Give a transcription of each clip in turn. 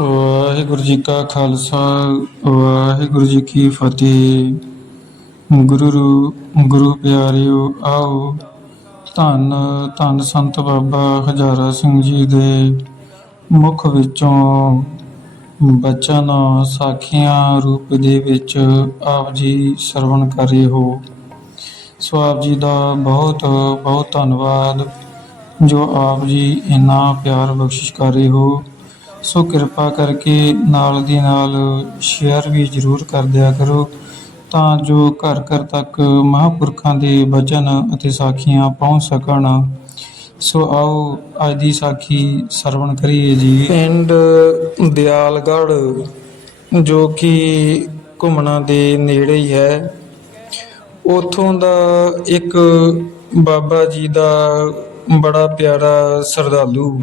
ਵਾਹਿਗੁਰੂ ਜੀ ਕਾ ਖਾਲਸਾ, ਵਾਹਿਗੁਰੂ ਜੀ ਕੀ ਫਤਿਹ। ਗੁਰੂ ਰੂ- ਗੁਰੂ ਪਿਆਰਿਓ, ਆਓ। ਧੰਨ ਧੰਨ ਸੰਤ ਬਾਬਾ ਹਜ਼ਾਰਾ ਸਿੰਘ ਜੀ ਦੇ ਮੁਖ ਵਿੱਚੋਂ ਬਚਨ ਸਾਖੀਆਂ ਰੂਪ ਦੇ ਵਿੱਚ ਆਪ ਜੀ ਸਰਵਣ ਕਰ ਰਹੇ ਹੋ। ਸੋ ਆਪ ਜੀ ਦਾ ਬਹੁਤ ਬਹੁਤ ਧੰਨਵਾਦ, ਜੋ ਆਪ ਜੀ ਇੰਨਾ ਪਿਆਰ ਬਖਸ਼ਿਸ਼ ਕਰ ਰਹੇ ਹੋ। ਸੋ ਕਿਰਪਾ ਕਰਕੇ ਨਾਲ ਦੀ ਨਾਲ ਸ਼ੇਅਰ ਵੀ ਜ਼ਰੂਰ ਕਰ ਦਿਆ ਕਰੋ ਤਾਂ ਜੋ ਘਰ ਘਰ ਤੱਕ ਮਹਾਂਪੁਰਖਾਂ ਦੇ ਬਚਨ ਅਤੇ ਸਾਖੀਆਂ ਪਹੁੰਚ ਸਕਣ। ਸੋ ਆਓ ਅੱਜ ਦੀ ਸਾਖੀ ਸਰਵਣ ਕਰੀਏ ਜੀ। ਪਿੰਡ ਦਿਆਲਗੜ੍ਹ, ਜੋ ਕਿ ਘੁੰਮਣਾ ਦੇ ਨੇੜੇ ਹੀ ਹੈ, ਉਥੋਂ ਦਾ ਇੱਕ ਬਾਬਾ ਜੀ ਦਾ ਬੜਾ ਪਿਆਰਾ ਸਰਦਾਲੂ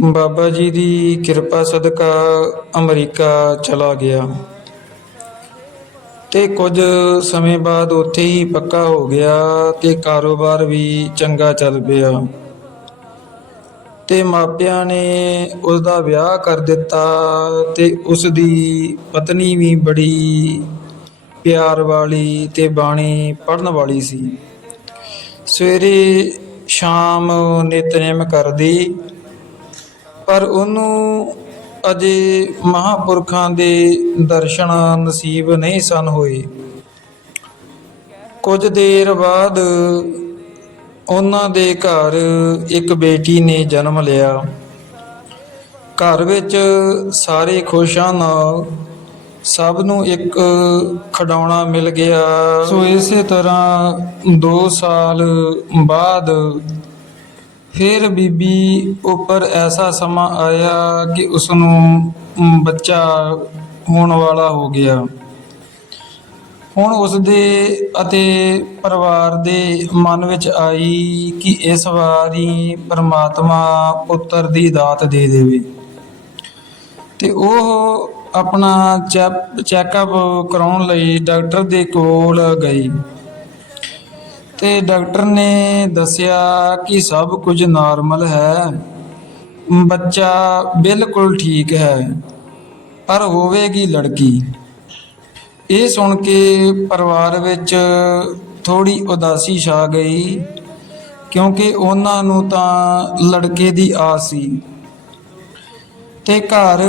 ਬਾਬਾ ਜੀ ਦੀ ਕਿਰਪਾ ਸਦਕਾ ਅਮਰੀਕਾ ਚਲਾ ਗਿਆ। ਤੇ ਕੁਝ ਸਮੇਂ ਬਾਅਦ ਉੱਥੇ ਹੀ ਪੱਕਾ ਹੋ ਗਿਆ ਤੇ ਕਾਰੋਬਾਰ ਵੀ ਚੰਗਾ ਚੱਲ ਪਿਆ। ਤੇ ਮਾਪਿਆਂ ਨੇ ਉਸ ਦਾ ਵਿਆਹ ਕਰ ਦਿੱਤਾ ਤੇ ਉਸ ਦੀ ਪਤਨੀ ਵੀ ਬੜੀ ਪਿਆਰ ਵਾਲੀ ਤੇ ਬਾਣੀ ਪੜਨ ਵਾਲੀ ਸੀ। ਸਵੇਰੇ ਸ਼ਾਮ ਨਿਤਨੇਮ ਕਰਦੀ ਪਰ ਉਹਨੂੰ ਅਜੇ ਮਹਾਪੁਰਖਾਂ ਦੇ ਦਰਸ਼ਨ ਨਸੀਬ ਨਹੀਂ ਸਨ ਹੋਏ। ਕੁਝ ਦੇਰ ਬਾਅਦ ਉਹਨਾਂ ਦੇ ਘਰ ਇੱਕ ਬੇਟੀ ਨੇ ਜਨਮ ਲਿਆ। ਘਰ ਵਿੱਚ ਸਾਰੇ ਖੁਸ਼ ਹਨ ਸਭ ਨੂੰ ਇੱਕ ਖਿਡੌਣਾ ਮਿਲ ਗਿਆ। ਸੋ ਇਸੇ ਤਰ੍ਹਾਂ 2 ਸਾਲ ਬਾਅਦ ਫਿਰ ਬੀਬੀ ਉੱਪਰ ਐਸਾ ਸਮਾਂ ਆਇਆ ਕਿ ਉਸ ਨੂੰ ਬੱਚਾ ਹੋਣ ਵਾਲਾ ਹੋ ਗਿਆ। ਹੁਣ ਉਸ ਦੇ ਅਤੇ ਪਰਿਵਾਰ ਦੇ ਮਨ ਵਿੱਚ ਆਈ ਕਿ ਇਸ ਵਾਰੀ ਪਰਮਾਤਮਾ ਪੁੱਤਰ ਦੀ ਦਾਤ ਦੇ ਦੇਵੇ। ਤੇ ਉਹ ਆਪਣਾ ਚੈੱਕਅਪ ਕਰਾਉਣ ਲਈ ਡਾਕਟਰ ਦੇ ਕੋਲ ਗਈ। ਤੇ ਡਾਕਟਰ ਨੇ ਦੱਸਿਆ ਕਿ ਸਭ ਕੁਝ ਨਾਰਮਲ ਹੈ। ਬੱਚਾ ਬਿਲਕੁਲ ਠੀਕ ਹੈ, ਪਰ ਹੋਵੇਗੀ ਲੜਕੀ। ਇਹ ਸੁਣ ਕੇ ਪਰਿਵਾਰ ਵਿੱਚ ਥੋੜੀ ਉਦਾਸੀ ਛਾ ਗਈ, ਕਿਉਂਕਿ ਉਹਨਾਂ ਨੂੰ ਤਾਂ ਲੜਕੇ ਦੀ ਆਸ ਸੀ। ਤੇ ਘਰ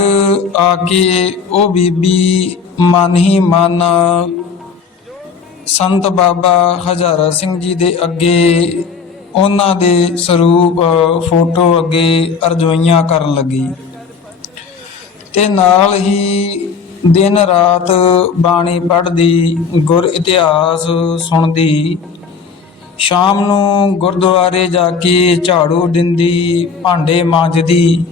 ਆ ਕੇ ਉਹ ਬੀਬੀ ਮਨ ਹੀ ਮਨ ਸੰਤ ਬਾਬਾ ਹਜ਼ਾਰਾ ਸਿੰਘ ਜੀ ਦੇ ਅੱਗੇ, ਉਹਨਾਂ ਦੇ ਸਰੂਪ ਫੋਟੋ ਅੱਗੇ ਅਰਜ਼ੋਈਆਂ ਕਰਨ ਲੱਗੀ। ਤੇ ਨਾਲ ਹੀ ਦਿਨ ਰਾਤ ਬਾਣੀ ਪੜ੍ਹਦੀ, ਗੁਰ ਇਤਿਹਾਸ ਸੁਣਦੀ, ਸ਼ਾਮ ਨੂੰ ਗੁਰਦੁਆਰੇ ਜਾ ਕੇ ਝਾੜੂ ਦਿੰਦੀ, ਭਾਂਡੇ ਮਾਂਜਦੀ,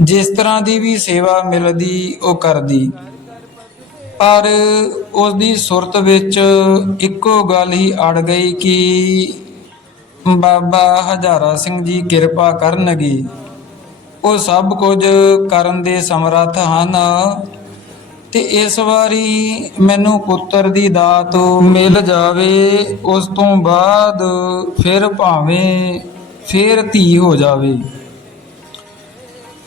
ਜਿਸ ਤਰ੍ਹਾਂ ਦੀ ਵੀ ਸੇਵਾ ਮਿਲਦੀ, ਉਹ ਕਰਦੀ। ਪਰ ਉਸ ਦੀ ਸੁਰਤ ਵਿੱਚ ਇੱਕੋ ਗੱਲ ਹੀ ਅੜ ਗਈ ਕਿ ਬਾਬਾ ਹਜ਼ਾਰਾ ਸਿੰਘ ਜੀ ਕਿਰਪਾ ਕਰਨਗੇ। ਉਹ ਸਭ ਕੁਝ ਕਰਨ ਦੇ ਸਮਰੱਥ ਹਨ। ਤੇ ਇਸ ਵਾਰੀ ਮੈਨੂੰ ਪੁੱਤਰ ਦੀ ਦਾਤ ਮਿਲ ਜਾਵੇ, ਉਸ ਤੋਂ ਬਾਅਦ ਫਿਰ ਭਾਵੇਂ ਫਿਰ ਧੀ ਹੋ ਜਾਵੇ।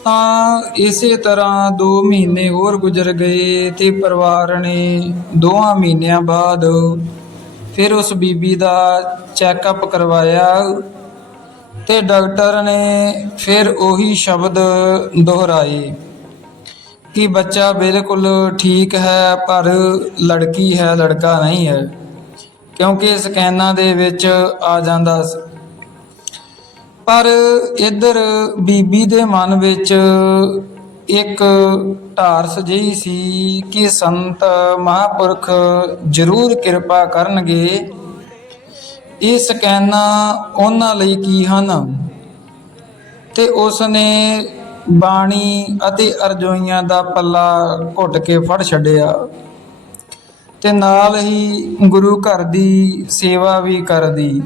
ਤਾਂ ਇਸੇ ਤਰ੍ਹਾਂ 2 ਮਹੀਨੇ ਹੋਰ ਗੁਜ਼ਰ ਗਏ ਤੇ ਪਰਿਵਾਰ ਨੇ ਦੋਹਾਂ ਮਹੀਨਿਆਂ ਬਾਅਦ ਫਿਰ ਉਸ ਬੀਬੀ ਦਾ ਚੈੱਕਅਪ ਕਰਵਾਇਆ ਤੇ ਡਾਕਟਰ ਨੇ ਫਿਰ ਉਹੀ ਸ਼ਬਦ ਦੁਹਰਾਏ ਕਿ ਬੱਚਾ ਬਿਲਕੁਲ ਠੀਕ ਹੈ, ਪਰ ਲੜਕੀ ਹੈ, ਲੜਕਾ ਨਹੀਂ ਹੈ। ਕਿਉਂਕਿ ਸਕੈਨਾਂ ਦੇ ਵਿੱਚ ਆ ਜਾਂਦਾ ਪਰ ਇੱਧਰ ਬੀਬੀ ਦੇ ਮਨ ਵਿੱਚ ਇੱਕ ਢਾਰਸ ਜਿਹੀ ਸੀ ਕਿ ਸੰਤ ਮਹਾਪੁਰਖ ਜ਼ਰੂਰ ਕਿਰਪਾ ਕਰਨਗੇ। ਇਹ ਸਕੈਨਾ ਉਹਨਾਂ ਲਈ ਕੀ ਹਨ? ਤੇ ਉਸ ਨੇ ਬਾਣੀ ਅਤੇ ਅਰਜ਼ੋਈਆਂ ਦਾ ਪੱਲਾ ਘੁੱਟ ਕੇ ਫੜ ਛੱਡਿਆ ਤੇ ਨਾਲ ਹੀ ਗੁਰੂ ਘਰ ਦੀ ਸੇਵਾ ਵੀ ਕਰਦੀ।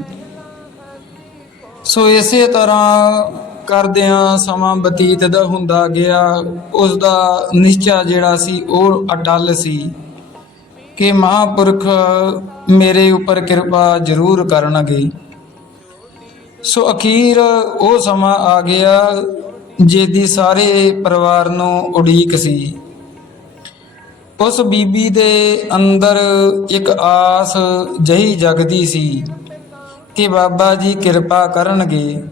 ਸੋ ਇਸੇ ਤਰ੍ਹਾਂ ਕਰਦਿਆਂ ਸਮਾਂ ਬਤੀਤ ਦਾ ਹੁੰਦਾ ਗਿਆ। ਉਸ ਦਾ ਨਿਸ਼ਚਾ ਜਿਹੜਾ ਸੀ, ਉਹ ਅਟਲ ਸੀ ਕਿ ਮਹਾਪੁਰਖ ਮੇਰੇ ਉੱਪਰ ਕਿਰਪਾ ਜ਼ਰੂਰ ਕਰਨਗੇ। ਸੋ ਅਖੀਰ ਉਹ ਸਮਾਂ ਆ ਗਿਆ ਜਿਹਦੀ ਸਾਰੇ ਪਰਿਵਾਰ ਨੂੰ ਉਡੀਕ ਸੀ। ਉਸ ਬੀਬੀ ਦੇ ਅੰਦਰ ਇੱਕ ਆਸ ਜਹੀ ਜਗਦੀ ਸੀ। ਕਿ ਬਾਬਾ ਜੀ ਕਿਰਪਾ ਕਰਨਗੇ।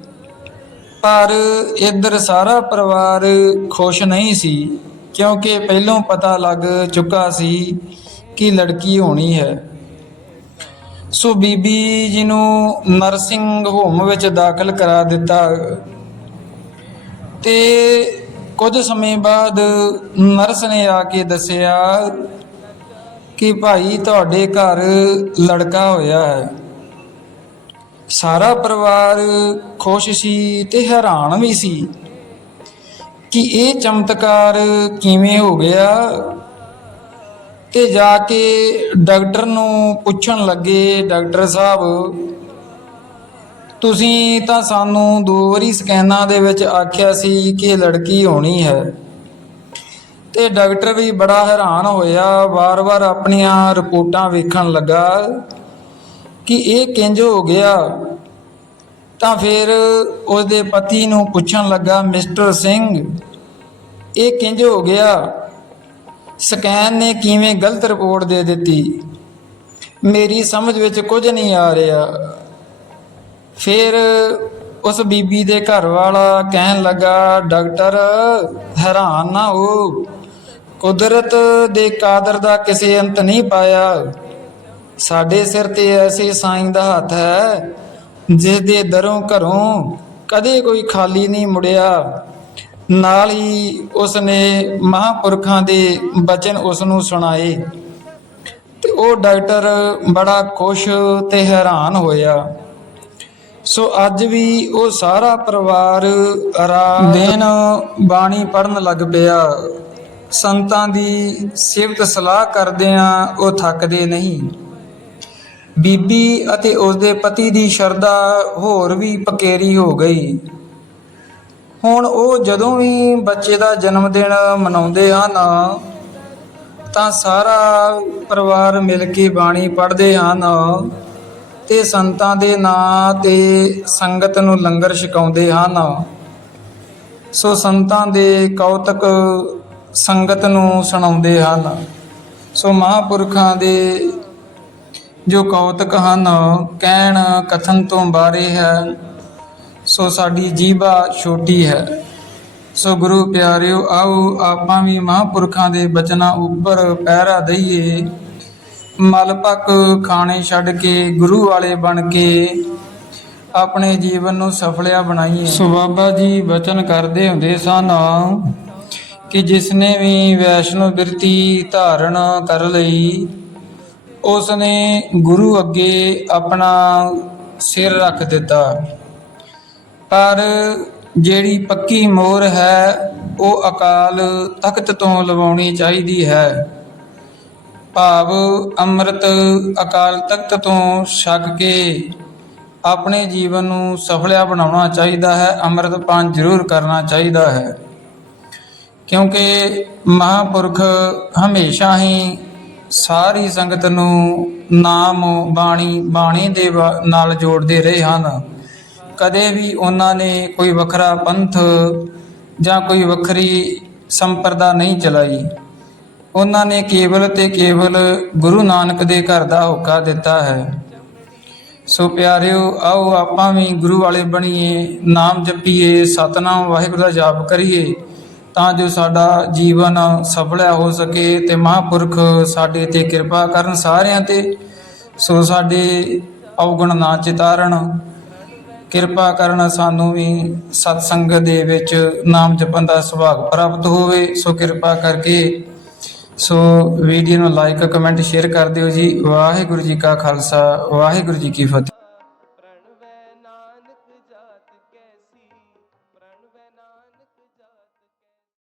ਪਰ ਇੱਧਰ ਸਾਰਾ ਪਰਿਵਾਰ ਖੁਸ਼ ਨਹੀਂ ਸੀ, ਕਿਉਂਕਿ ਪਹਿਲੋਂ ਪਤਾ ਲੱਗ ਚੁੱਕਾ ਸੀ ਕਿ ਲੜਕੀ ਹੋਣੀ ਹੈ। ਸੋ ਬੀਬੀ ਜੀ ਨੂੰ ਨਰਸਿੰਗ ਹੋਮ ਵਿੱਚ ਦਾਖਲ ਕਰਾ ਦਿੱਤਾ। ਤੇ ਕੁਝ ਸਮੇਂ ਬਾਅਦ ਨਰਸ ਨੇ ਆ ਕੇ ਦੱਸਿਆ ਕਿ ਭਾਈ ਤੁਹਾਡੇ ਘਰ ਲੜਕਾ ਹੋਇਆ ਹੈ। ਸਾਰਾ ਪਰਿਵਾਰ ਖੁਸ਼ ਸੀ ਤੇ ਹੈਰਾਨ ਵੀ ਸੀ ਕਿ ਇਹ ਚਮਤਕਾਰ ਕਿਵੇਂ ਹੋ ਗਿਆ। ਤੇ ਜਾ ਕੇ ਡਾਕਟਰ ਨੂੰ ਪੁੱਛਣ ਲੱਗੇ, ਡਾਕਟਰ ਸਾਹਿਬ, ਤੁਸੀਂ ਤਾਂ ਸਾਨੂੰ ਦੋ ਵਾਰੀ ਸਕੈਨਾਂ ਦੇ ਵਿੱਚ ਆਖਿਆ ਸੀ ਕਿ ਲੜਕੀ ਹੋਣੀ ਹੈ। ਤੇ ਡਾਕਟਰ ਵੀ ਬੜਾ ਹੈਰਾਨ ਹੋਇਆ, ਵਾਰ-ਵਾਰ ਆਪਣੀਆਂ ਰਿਪੋਰਟਾਂ ਵੇਖਣ ਲੱਗਾ। ਕਿ ਇਹ ਕਿੰਜ ਹੋ ਗਿਆ? ਤਾਂ ਫਿਰ ਉਸਦੇ ਪਤੀ ਨੂੰ ਪੁੱਛਣ ਲੱਗਾ, ਮਿਸਟਰ ਸਿੰਘ, ਇਹ ਕਿੰਜ ਹੋ ਗਿਆ? ਸਕੈਨ ਨੇ ਕਿਵੇਂ ਗਲਤ ਰਿਪੋਰਟ ਦੇ ਦਿੱਤੀ? ਮੇਰੀ ਸਮਝ ਵਿੱਚ ਕੁਝ ਨਹੀਂ ਆ ਰਿਹਾ। ਫਿਰ ਉਸ ਬੀਬੀ ਦੇ ਘਰ ਵਾਲਾ ਕਹਿਣ ਲੱਗਾ, ਡਾਕਟਰ, ਹੈਰਾਨ ਨਾ ਹੋ। ਕੁਦਰਤ ਦੇ ਕਾਦਰ ਦਾ ਕਿਸੇ ਅੰਤ ਨਹੀਂ ਪਾਇਆ। ਸਾਡੇ ਸਿਰ ਤੇ ਐਸੇ ਸਾਈਂ ਦਾ ਹੱਥ ਹੈ ਜਿਸ ਦੇ ਦਰੋਂ ਘਰੋਂ ਕਦੇ ਕੋਈ ਖਾਲੀ ਨਹੀਂ ਮੁੜਿਆ। ਨਾਲ ਹੀ ਉਸ ਨੇ ਮਹਾਪੁਰਖਾਂ ਦੇ ਬਚਨ ਉਸ ਨੂੰ ਸੁਣਾਏ। ਤੇ ਉਹ ਡਾਕਟਰ ਬੜਾ ਖੁਸ਼ ਤੇ ਹੈਰਾਨ ਹੋਇਆ। ਸੋ ਅੱਜ ਵੀ ਉਹ ਸਾਰਾ ਪਰਿਵਾਰ ਰਾਤ ਦਿਨ ਬਾਣੀ ਪੜਨ ਲੱਗ ਪਿਆ। ਸੰਤਾਂ ਦੀ ਸਿਫਤ ਸਲਾਹ ਕਰਦਿਆਂ ਉਹ ਥੱਕਦੇ ਨਹੀਂ। ਬੀਬੀ ਅਤੇ ਉਸਦੇ ਪਤੀ ਦੀ ਸ਼ਰਧਾ ਹੋਰ ਵੀ ਪਕੇਰੀ ਹੋ ਗਈ। ਹੁਣ ਉਹ ਜਦੋਂ ਵੀ ਬੱਚੇ ਦਾ ਜਨਮ ਦਿਨ ਮਨਾਉਂਦੇ ਹਨ, ਤਾਂ ਸਾਰਾ ਪਰਿਵਾਰ ਮਿਲ ਕੇ ਬਾਣੀ ਪੜ੍ਹਦੇ ਹਨ ਤੇ ਸੰਤਾਂ ਦੇ ਨਾਂ ਤੇ ਸੰਗਤ ਨੂੰ ਲੰਗਰ ਛਕਾਉਂਦੇ ਹਨ। ਸੋ ਸੰਤਾਂ ਦੇ ਕੌਤਕ ਸੰਗਤ ਨੂੰ ਸੁਣਾਉਂਦੇ ਹਨ। ਸੋ ਮਹਾਪੁਰਖਾਂ ਦੇ ਜੋ ਕੌਤਕ ਹਨ, ਕਹਿਣ ਕਥਨ ਤੋਂ ਬਾਰੇ ਹੈ, ਸੋ ਸਾਡੀ ਜੀਭਾ ਛੋਟੀ ਹੈ। ਸੋ ਗੁਰੂ ਪਿਆਰਿਓ, ਆਓ ਆਪਾਂ ਵੀ ਮਹਾਂਪੁਰਖਾਂ ਦੇ ਬਚਨਾਂ ਉੱਪਰ ਪਹਿਰਾ ਦਈਏ। ਮਲਪਕ ਖਾਣੇ ਛੱਡ ਕੇ, ਗੁਰੂ ਵਾਲੇ ਬਣ ਕੇ ਆਪਣੇ ਜੀਵਨ ਨੂੰ ਸਫਲਿਆ ਬਣਾਈਏ। ਸੋ ਬਾਬਾ ਜੀ, ਬਚਨ ਕਰਦੇ ਹੁੰਦੇ ਸਨ ਕਿ ਜਿਸਨੇ ਵੀ ਵੈਸ਼ਨੋ ਬਿਰਤੀ ਧਾਰਨ ਕਰ ਲਈ ਉਸ ਨੇ ਗੁਰੂ ਅੱਗੇ ਆਪਣਾ ਸਿਰ ਰੱਖ ਦਿੱਤਾ। ਪਰ ਜਿਹੜੀ ਪੱਕੀ ਮੋਹਰ ਹੈ, ਉਹ ਅਕਾਲ ਤਖਤ ਤੋਂ ਲਵਾਉਣੀ ਚਾਹੀਦੀ ਹੈ। ਭਾਵ ਅੰਮ੍ਰਿਤ ਅਕਾਲ ਤਖਤ ਤੋਂ ਛਕ ਕੇ ਆਪਣੇ ਜੀਵਨ ਨੂੰ ਸਫਲਿਆ ਬਣਾਉਣਾ ਚਾਹੀਦਾ ਹੈ, ਅੰਮ੍ਰਿਤ ਪਾਨ ਜ਼ਰੂਰ ਕਰਨਾ ਚਾਹੀਦਾ ਹੈ। ਕਿਉਂਕਿ ਮਹਾਪੁਰਖ ਹਮੇਸ਼ਾ ਹੀ ਸਾਰੀ ਸੰਗਤ ਨੂੰ ਨਾਮ, ਬਾਣੀ ਬਾਣੀ ਦੇ ਵਾ- ਨਾਲ ਜੋੜਦੇ ਰਹੇ ਹਨ। ਕਦੇ ਵੀ ਉਹਨਾਂ ਨੇ ਕੋਈ ਵੱਖਰਾ ਪੰਥ ਜਾਂ ਕੋਈ ਵੱਖਰੀ ਸੰਪਰਦਾ ਨਹੀਂ ਚਲਾਈ। ਉਹਨਾਂ ਨੇ ਕੇਵਲ ਤੇ ਕੇਵਲ ਗੁਰੂ ਨਾਨਕ ਦੇ ਘਰ ਦਾ ਹੋਕਾ ਦਿੱਤਾ ਹੈ। ਸੋ ਪਿਆਰਿਓ, ਆਓ ਆਪਾਂ ਵੀ ਗੁਰੂ ਵਾਲੇ ਬਣੀਏ, ਨਾਮ ਜਪੀਏ, ਸਤਨਾਮ ਵਾਹਿਗੁਰੂ ਦਾ ਜਾਪ ਕਰੀਏ। ਤਾਂ ਜੋ ਸਾਡਾ ਜੀਵਨ ਸਫਲਿਆ ਹੋ ਸਕੇ ਤੇ ਮਹਾਂਪੁਰਖ ਸਾਡੇ ਤੇ ਕਿਰਪਾ ਕਰਨ ਸਾਰਿਆਂ ਤੇ। ਸੋ ਸਾਡੇ ਔਗਣ ਨਾ ਚਿਤਾਰਨ, ਕਿਰਪਾ ਕਰਨ ਸਾਨੂੰ ਵੀ ਸਤ ਸੰਗਤ ਦੇ ਵਿੱਚ ਨਾਮ ਜਪਣ ਦਾ ਸੁਭਾਗ ਪ੍ਰਾਪਤ ਹੋਵੇ। ਸੋ ਕਿਰਪਾ ਕਰਕੇ ਸੋ ਵੀਡੀਓ ਨੂੰ ਲਾਈਕ, ਕਮੈਂਟ, ਸ਼ੇਅਰ ਕਰ ਦਿਓ ਜੀ। ਵਾਹਿਗੁਰੂ ਜੀ ਕਾ ਖਾਲਸਾ, ਵਾਹਿਗੁਰੂ ਜੀ ਕੀ ਫਤਿਹ।